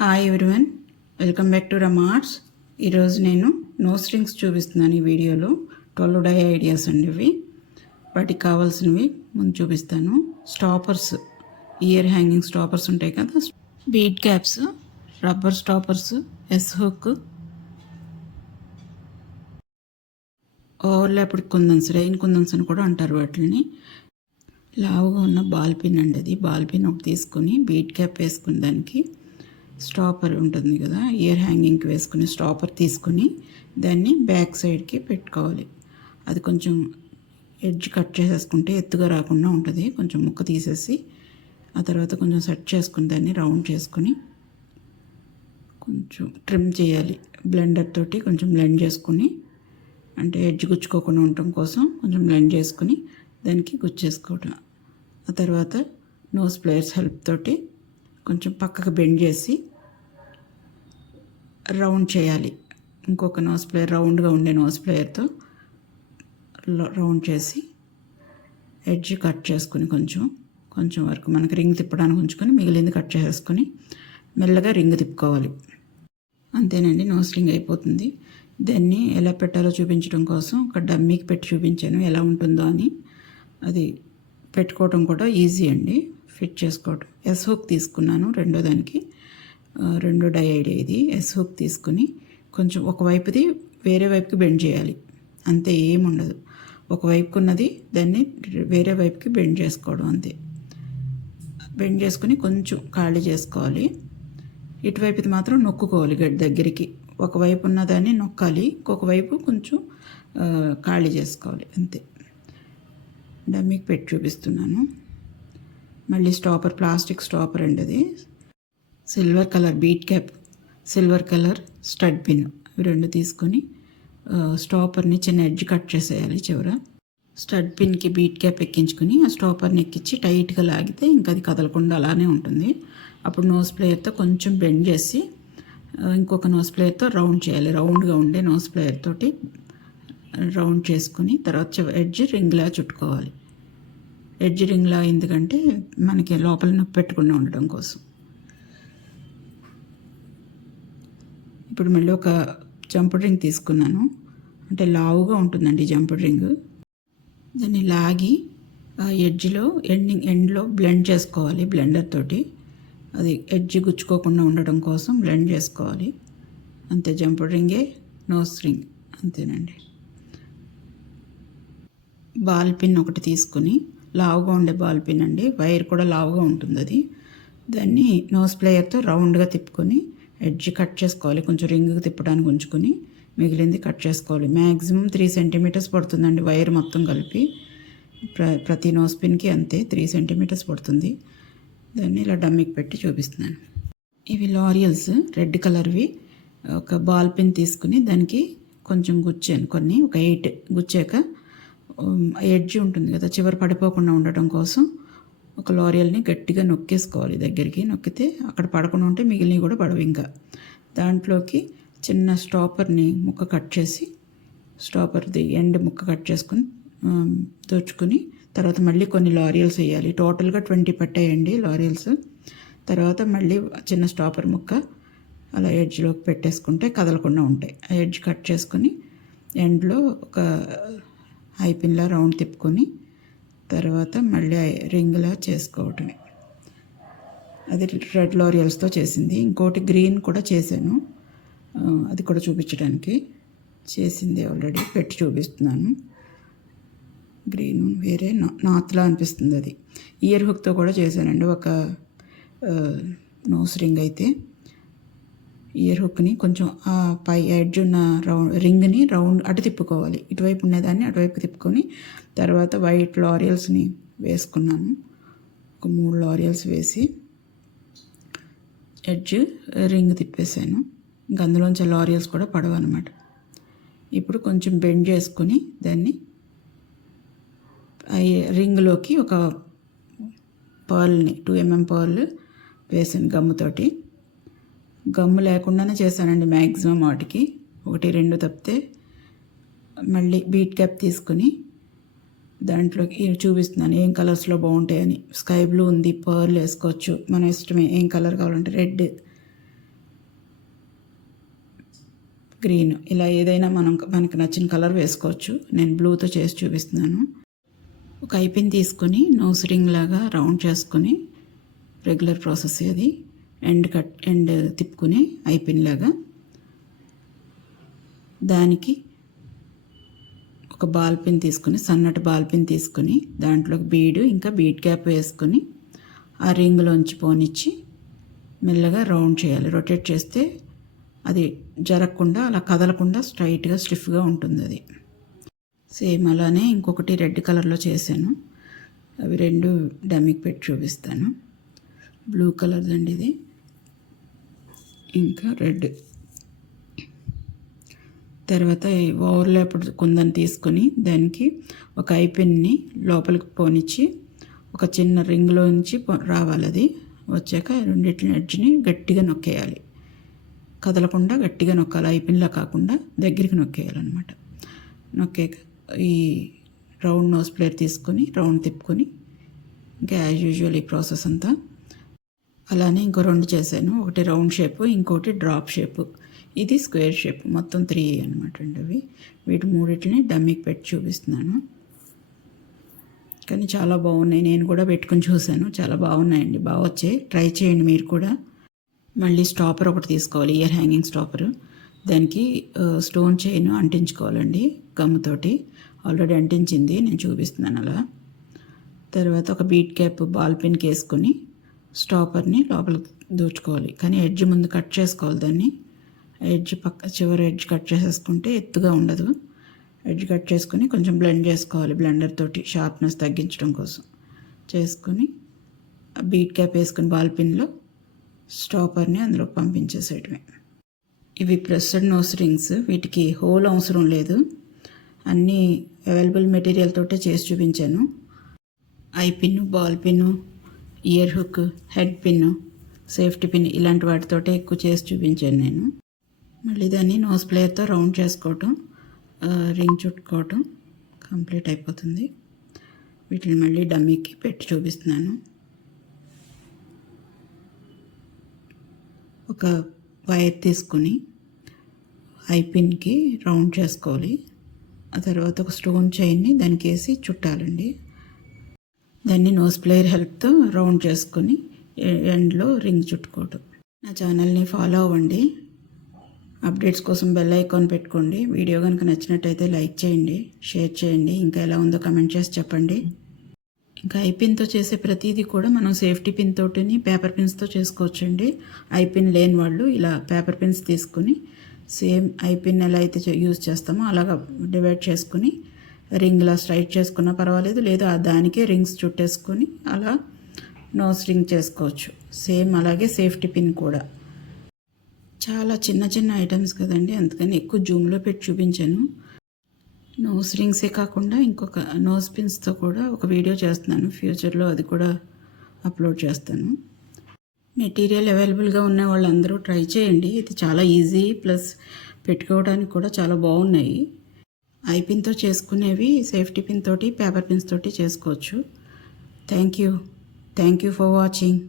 Hi everyone, welcome back to రమార్ట్స్. ఈరోజు నేను నోస్ రింగ్స్ చూపిస్తున్నాను ఈ వీడియోలో. 12 డై ఐడియాస్ అండి ఇవి. వాటికి కావాల్సినవి ముందు చూపిస్తాను. స్టాపర్స్, ఇయర్ హ్యాంగింగ్ స్టాపర్స్ ఉంటాయి కదా, bead caps, rubber stoppers, S hook, overlapped kundans, rain kundans అని కూడా అంటారు వాటిని. లావుగా ఉన్న బాల్ పిన్ అండి, అది బాల్ పిన్ ఒకటి తీసుకొని బీడ్ క్యాప్ వేసుకుని దానికి స్టాపర్ ఉంటుంది కదా, ఇయర్ హ్యాంగింగ్కి వేసుకుని స్టాపర్ తీసుకుని దాన్ని బ్యాక్ సైడ్కి పెట్టుకోవాలి. అది కొంచెం ఎడ్జ్ కట్ చేసేసుకుంటే ఎత్తుగా రాకుండా ఉంటుంది. కొంచెం ముక్క తీసేసి ఆ తర్వాత కొంచెం సెట్ చేసుకుని దాన్ని రౌండ్ చేసుకుని కొంచెం ట్రిమ్ చేయాలి. బ్లెండర్ తోటి కొంచెం బ్లెండ్ చేసుకుని, అంటే ఎడ్జ్ గుచ్చుకోకుండా ఉండటం కోసం కొంచెం బ్లెండ్ చేసుకుని దానికి గుచ్చేసుకోవటం. ఆ తర్వాత నోస్ ప్లేయర్స్ హెల్ప్ తోటి కొంచెం పక్కకు బెండ్ చేసి రౌండ్ చేయాలి. ఇంకొక నోస్ ప్లేయర్, రౌండ్గా ఉండే నోస్ ప్లేయర్తో రౌండ్ చేసి ఎడ్జ్ కట్ చేసుకుని కొంచెం వరకు మనకి రింగ్ తిప్పడానికి ఉంచుకొని మిగిలింది కట్ చేసేసుకొని మెల్లగా రింగ్ తిప్పుకోవాలి. అంతేనండి, నోస్ రింగ్ అయిపోతుంది. దాన్ని ఎలా పెట్టాలో చూపించడం కోసం ఒక డమ్మీకి పెట్టి చూపించాను ఎలా ఉంటుందో అని. అది పెట్టుకోవడం కూడా ఈజీ అండి, ఫిట్ చేసుకోవటం. ఎస్ హుక్ తీసుకున్నాను రెండో దానికి, రెండో డై ఐడియా ఇది. ఎస్ హుక్ తీసుకుని కొంచెం ఒకవైపుది వేరే వైపుకి బెండ్ చేయాలి, అంతే, ఏముండదు. ఒకవైపుకి ఉన్నది దాన్ని వేరే వైపుకి బెండ్ చేసుకోవడం అంతే. బెండ్ చేసుకుని కొంచెం ఖాళీ చేసుకోవాలి. ఇటువైపుది మాత్రం నొక్కుకోవాలి గడ్డి దగ్గరికి. ఒకవైపు ఉన్నదాన్ని నొక్కాలి, ఇంకొక వైపు కొంచెం ఖాళీ చేసుకోవాలి, అంతే. డమ్మీకి పెట్టి చూపిస్తున్నాను. మళ్ళీ స్టాపర్, ప్లాస్టిక్ స్టాపర్ అండి అది. Silver colour beat cap, silver colour stud pin, ఇవి రెండు తీసుకొని స్టాపర్ని చిన్న ఎడ్జ్ కట్ చేసేయాలి చివర. స్టడ్ పిన్కి బీట్ క్యాప్ ఎక్కించుకుని ఆ స్టాపర్ని ఎక్కించి టైట్గా లాగితే ఇంకా అది కదలకుండా అలానే ఉంటుంది. అప్పుడు నోస్ ప్లేయర్తో కొంచెం బెండ్ చేసి ఇంకొక నోస్ ప్లేయర్తో రౌండ్ చేయాలి. రౌండ్గా ఉండే నోస్ ప్లేయర్ తోటి రౌండ్ చేసుకుని తర్వాత ఎడ్జ్ రింగ్లా చుట్టుకోవాలి. ఎడ్జ్ రింగ్లా ఎందుకంటే మనకి లోపల నొప్పి పెట్టకుండా ఉండడం కోసం. ఇప్పుడు మళ్ళీ ఒక జంపుడ్ రింగ్ తీసుకున్నాను, అంటే లావుగా ఉంటుందండి జంపుడ్ రింగ్. దాన్ని లాగి ఎడ్జ్లో ఎండ్లో బ్లెండ్ చేసుకోవాలి బ్లెండర్ తోటి. అది ఎడ్జ్ గుచ్చుకోకుండా ఉండడం కోసం బ్లెండ్ చేసుకోవాలి, అంతే. జంపుడ్ రింగే నోస్ రింగ్, అంతేనండి. బాల్ పిన్ ఒకటి తీసుకుని, లావుగా ఉండే బాల్ పిన్ అండి, వైర్ కూడా లావుగా ఉంటుంది అది. దాన్ని నోస్ ప్లేయర్తో రౌండ్గా తిప్పుకొని ఎడ్జ్ కట్ చేసుకోవాలి. కొంచెం రింగ్కి తిప్పడానికి ఉంచుకొని మిగిలింది కట్ చేసుకోవాలి. మ్యాక్సిమం 3 సెంటీమీటర్స్ పడుతుందండి వైర్ మొత్తం కలిపి. ప్రతి నోస్ పిన్కి అంతే 3 సెంటీమీటర్స్ పడుతుంది. దాన్ని ఇలా డమ్మీకి పెట్టి చూపిస్తున్నాను. ఇవి లారియల్స్ రెడ్ కలర్వి. ఒక బాల్ పిన్ తీసుకుని దానికి కొంచెం గుచ్చాను, ఒక 8 గుచ్చాక ఎడ్జ్ ఉంటుంది కదా, చివరి పడిపోకుండా ఉండటం కోసం ఒక లారియల్ని గట్టిగా నొక్కేసుకోవాలి. దగ్గరికి నొక్కితే అక్కడ పడకుండా ఉంటే మిగిలినవి కూడా పడవు. ఇంకా దాంట్లోకి చిన్న స్టాపర్ని ముక్క కట్ చేసి, స్టాపర్ది ఎండ్ ముక్క కట్ చేసుకుని దోచుకుని తర్వాత మళ్ళీ కొన్ని లారియల్స్ వేయాలి. టోటల్గా 20 పట్టాయండి లారియల్స్. తర్వాత మళ్ళీ చిన్న స్టాపర్ ముక్క అలా ఎడ్జ్లోకి పెట్టేసుకుంటే కదలకుండా ఉంటాయి. ఆ ఎడ్జ్ కట్ చేసుకుని ఎండ్లో ఒక హై పిన్లా రౌండ్ తిప్పుకొని తర్వాత మళ్ళీ రింగ్లా చేసుకోవటమే. అది రెడ్ లారియల్స్తో చేసింది. ఇంకోటి గ్రీన్ కూడా చేశాను, అది కూడా చూపించడానికి. చేసింది ఆల్రెడీ పెట్టి చూపిస్తున్నాను. గ్రీన్ వేరే నాత్లా అనిపిస్తుంది అది. ఇయర్ హుక్తో కూడా చేశానండి. ఒక నోస్ రింగ్ అయితే ఇయర్ హుక్ని కొంచెం ఆ పై ఎడ్జ్ ఉన్న రింగ్ని రౌండ్ అటు తిప్పుకోవాలి. ఇటువైపు ఉండేదాన్ని అటువైపు తిప్పుకొని తర్వాత వైట్ లారియల్స్ని వేసుకున్నాను. ఒక 3 లారియల్స్ వేసి ఎడ్జ్ రింగ్ తిప్పేసాను. ఇంక అందులోంచి లారియల్స్ కూడా పడవన్నమాట. ఇప్పుడు కొంచెం బెండ్ చేసుకుని దాన్ని రింగ్లోకి ఒక పర్ల్ని 2mm పర్ల్ వేసాను గమ్ముతోటి. గమ్ము లేకుండానే చేశానండి మ్యాక్సిమం వాటికి, 1-2 తప్పితే. మళ్ళీ బీట్ క్యాప్ తీసుకుని దాంట్లోకి చూపిస్తున్నాను ఏం కలర్స్లో బాగుంటాయని. స్కై బ్లూ ఉంది, పర్ల్ వేసుకోవచ్చు, మన ఇష్టమే. ఏం కలర్ కావాలంటే రెడ్, గ్రీన్, ఇలా ఏదైనా మనకు నచ్చిన కలర్ వేసుకోవచ్చు. నేను బ్లూతో చేసి చూపిస్తున్నాను. ఒక ఐపిన్ తీసుకొని నోస్ రింగ్ లాగా రౌండ్ చేసుకొని, రెగ్యులర్ ప్రాసెస్ అది, ఎండ్ తిప్పుకుని ఐపిన్ లాగా, దానికి ఒక బాల్ పిన్ తీసుకుని, సన్నటి బాల్ పిన్ తీసుకుని దాంట్లోకి బీడు ఇంకా బీడ్ క్యాప్ వేసుకొని ఆ రింగ్లోంచి పోనిచ్చి మెల్లగా రౌండ్ చేయాలి. రొటేట్ చేస్తే అది జరగకుండా, అలా కదలకుండా స్ట్రైట్గా స్టిఫ్గా ఉంటుంది అది. సేమ్ అలానే ఇంకొకటి రెడ్ కలర్లో చేశాను. అవి రెండు డమ్మీకి పెట్టి చూపిస్తాను. బ్లూ కలర్ అండి ఇది, ఇంకా రెడ్. తర్వాత ఓవర్లాప్ కుందని తీసుకొని దానికి ఒక ఐపిన్ని లోపలికి పోనిచ్చి ఒక చిన్న రింగ్లోంచి రావాలి. అది వచ్చాక రెండింటిని ఎడ్జ్ని గట్టిగా నొక్కేయాలి. కదలకుండా గట్టిగా నొక్కాలి, ఐపిన్లా కాకుండా దగ్గరికి నొక్కేయాలన్నమాట. నొక్కాక ఈ రౌండ్ నోస్ ప్లేట్ తీసుకొని రౌండ్ తిప్పుకొని ఇంకా యాజ్ యూజువల్ ఈ ప్రాసెస్ అంతా అలానే ఇంకో రెండు చేశాను. ఒకటి రౌండ్ షేపు, ఇంకోటి డ్రాప్ షేపు, ఇది స్క్వేర్ షేప్. మొత్తం 3 అనమాట అండి అవి. వీటి మూడింటిని డమ్మీకి పెట్టి చూపిస్తున్నాను. కానీ చాలా బాగున్నాయి. నేను కూడా పెట్టుకుని చూశాను, చాలా బాగున్నాయండి, బాగా వచ్చాయి. ట్రై చేయండి మీరు కూడా. మళ్ళీ స్టాపర్ ఒకటి తీసుకోవాలి, ఇయర్ హ్యాంగింగ్ స్టాపర్. దానికి స్టోన్ చైన్ అంటించుకోవాలండి గమ్ముతోటి. ఆల్రెడీ అంటించింది, నేను చూపిస్తున్నాను అలా. తర్వాత ఒక బీట్ క్యాప్ బాల్ పిన్కి వేసుకొని స్టాపర్ని లోపలికి దూర్చుకోవాలి. కానీ ఎడ్జ్ ముందు కట్ చేసుకోవాలి దాన్ని. ఎడ్జ్ చివరి ఎడ్జ్ కట్ చేసేసుకుంటే ఎత్తుగా ఉండదు. ఎడ్జ్ కట్ చేసుకొని కొంచెం బ్లెండ్ చేసుకోవాలి బ్లెండర్ తోటి, షార్ప్నెస్ తగ్గించడం కోసం చేసుకొని బీట్ క్యాప్ వేసుకుని బాల్ పిన్లో స్టాపర్ని అందులో పంపించేసేయటమే. ఇవి ప్రెస్డ్ నోస్ రింగ్స్, వీటికి హోల్ అవసరం లేదు. అన్నీ అవైలబుల్ మెటీరియల్ తోటే చేసి చూపించాను. I pin, ball pin, ear hook, head pin, safety pin, ఇలాంటి వాటితోటే ఎక్కువ చేసి చూపించాను నేను. మళ్ళీ దాన్ని నోస్ ప్లేయర్తో రౌండ్ చేసుకోవటం, రింగ్ చుట్టుకోవటం కంప్లీట్ అయిపోతుంది. వీటిని మళ్ళీ డమ్మీకి పెట్టి చూపిస్తున్నాను. ఒక వైర్ తీసుకుని ఐపిన్కి రౌండ్ చేసుకోవాలి. ఆ తర్వాత ఒక స్టోన్ చైన్ని దానికి వేసి చుట్టాలండి. దాన్ని నోస్ ప్లేయర్ హెల్ప్తో రౌండ్ చేసుకొని ఎండ్లో రింగ్ చుట్టుకోవటం. నా ఛానల్ని ఫాలో అవ్వండి. అప్డేట్స్ కోసం బెల్ ఐకాన్ పెట్టుకోండి. వీడియో కనుక నచ్చినట్టయితే లైక్ చేయండి, షేర్ చేయండి. ఇంకా ఎలా ఉందో కమెంట్ చేసి చెప్పండి. ఇంకా ఐపిన్తో చేసే ప్రతిదీ కూడా మనం సేఫ్టీ పిన్ తోటిని పేపర్ పిన్స్తో చేసుకోవచ్చండి. ఐపిన్ లేని వాళ్ళు ఇలా పేపర్ పిన్స్ తీసుకుని సేమ్ ఐపిన్ ఎలా అయితే యూజ్ చేస్తామో అలాగా డివైడ్ చేసుకుని రింగ్లా స్ట్రైట్ చేసుకున్నా పర్వాలేదు, లేదా దానికే రింగ్స్ చుట్టేసుకొని అలా నోస్ రింగ్ చేసుకోవచ్చు. సేమ్ అలాగే సేఫ్టీ పిన్ కూడా. చాలా చిన్న చిన్న ఐటమ్స్ కదండి, అందుకని ఎక్కువ జూమ్లో పెట్టి చూపించాను. నోస్ రింగ్సే కాకుండా ఇంకొక నోస్ పిన్స్తో కూడా ఒక వీడియో చేస్తున్నాను. ఫ్యూచర్లో అది కూడా అప్లోడ్ చేస్తాను. మెటీరియల్ అవైలబుల్గా ఉన్న వాళ్ళందరూ ట్రై చేయండి. ఇది చాలా ఈజీ, ప్లస్ పెట్టుకోవడానికి కూడా చాలా బాగున్నాయి. ఐ పిన్తో చేసుకునేవి సేఫ్టీ పిన్ తోటి, పేపర్ పిన్స్ తోటి చేసుకోవచ్చు. Thank you for watching.